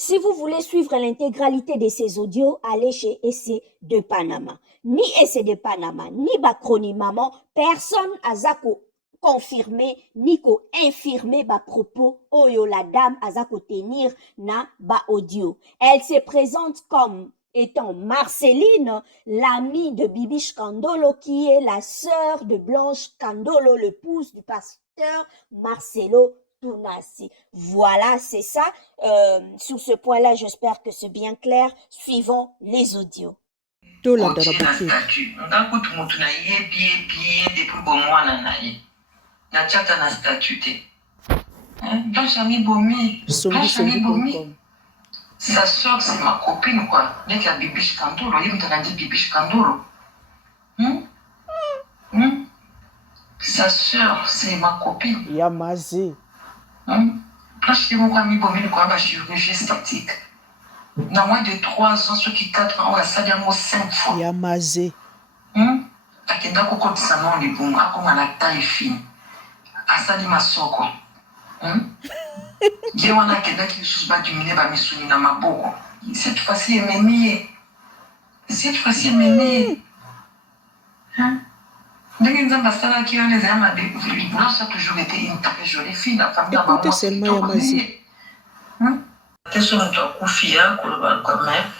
Si vous voulez suivre l'intégralité de ces audios, allez chez Essai de Panama. Ni Essai de Panama, ni Bacroni Maman, personne azako confirmé ni ko infirmé ba propos oyo la dame azako tenir na ba audio. Elle se présente comme étant Marceline, l'amie de Bibi Candolo, qui est la sœur de Blanche Candolo, l'épouse du pasteur Marcelo Tounassi. Voilà, c'est ça. Sur ce point-là, j'espère que c'est bien clair. Suivons les audios. Sa soeur, c'est ma copine, quoi. Dès qu'il y a Bibi Candolo, il me dit Bibi Candolo. Sa soeur, c'est ma copine. Yamazé. Quand je dis mon ami Bomi, quoi, ma chirurgie esthétique. Dans moins de 3 ans, ceux qui 4 ans, ça dit 5 fois. Yamazé. Akenda koko tisama on les bons, à comme à la taille fine. À ça dit ma soeur, quoi. Je wana kenda qui chose ba diminuer ba misuni na maboko. Cette fois-ci elle m'aimait. Cette fois-ci elle m'aimait. Dès que nous avons qui on les a ma découvert. Blanche a toujours été une très jolie fille, la famille a Écoutez seulement Yamazé. T'es sur un toit koufia, koloba quand même.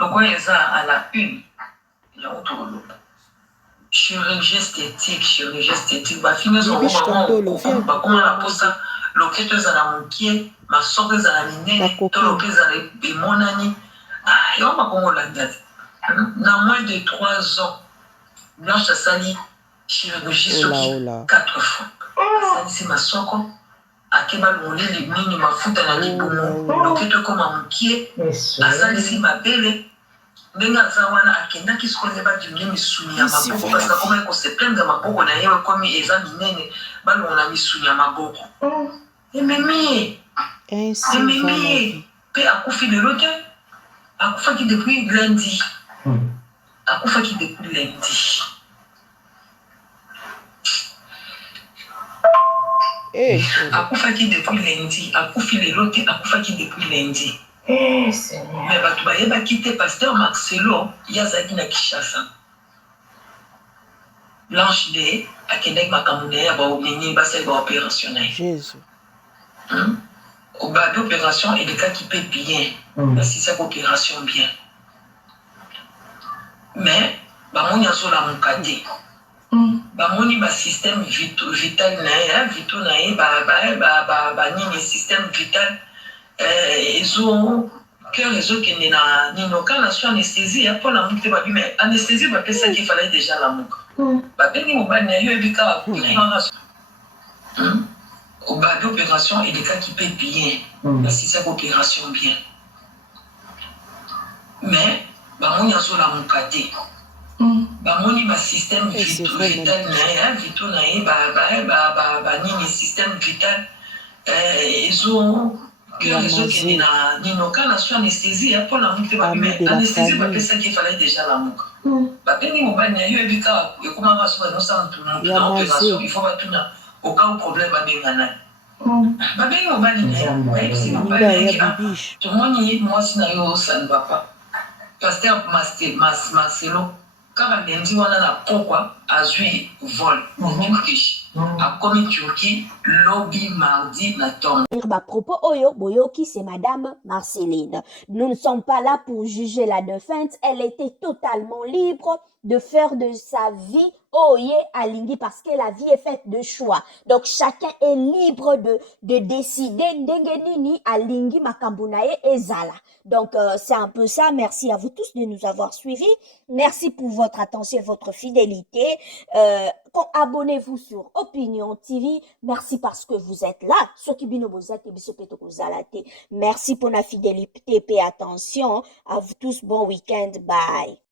Donc on est à la une. Il y a autour de l'eau. Chirurgie esthétique, bah finalement comment la pose loketo ezala mokie masoko ezala minene to loke ezala emonani yo bakongola na moins de 3 ans Blanche asali chirurgie soki 4 fois asalisi masoko akeba longoleli nini mafuta na libumu loketo ekoma mokie asalisi mabele ndenge aza wana akendaki soki badimine misuni ya maboko parce que akoma ekoseplenge maboko na ye ekomi eza minene balongola misuni ya maboko Ememi, pe akufi lelo te, akufaki depuis lundi. Akufaki depuis lundi. Akufaki depuis lundi, akufi lelo te, akufaki depuis lundi. Mais batu bayeba kite pasteur Marcelo, yazaki na Kishasa. Blanche de akendeki makambo na ye ya baobini basali baopérationnel. Jésus. Au bas d'opération et des cas qui paient bien. Si c'est opération bien. Mais, on y a sur la moukade. On y a un système vital, un système vital. Ils ont cœur, ils ont qui n'a la sur anesthésie. Pour la moukade, mais anesthésie, c'est ça qu'il fallait déjà la moukade. Au bas d'opération et des cas qui paient bien. Si c'est opération bien. Mais, on y a sur la moukade. On y a un système vital, un système vital. Ils ont cœur, ils ont qui n'a la sur anesthésie. Pour la moukade, mais anesthésie, c'est ça qu'il fallait déjà la moukade. Il faut pas tout au cas où problème à Bengana. Babé au bani, tout le monde moi scénario ça ne va pas. Pasteur Marcelo, car lundi on a pourquoi a joué vol en Turquie. A commis Turquie lobby mardi la tombe. Ma propos oyo boyoki c'est madame Marceline. Nous ne sommes pas là pour juger la défunte, elle était totalement libre de faire de sa vie oye alingi parce que la vie est faite de choix. Donc chacun est libre de décider ndengenini alingi makambunaye ezala. Donc c'est un peu ça. Merci à vous tous de nous avoir suivis. Merci pour votre attention et votre fidélité. Abonnez-vous sur Opinion TV. Merci parce que vous êtes là. Merci pour la fidélité et attention. À vous tous, bon week-end. Bye.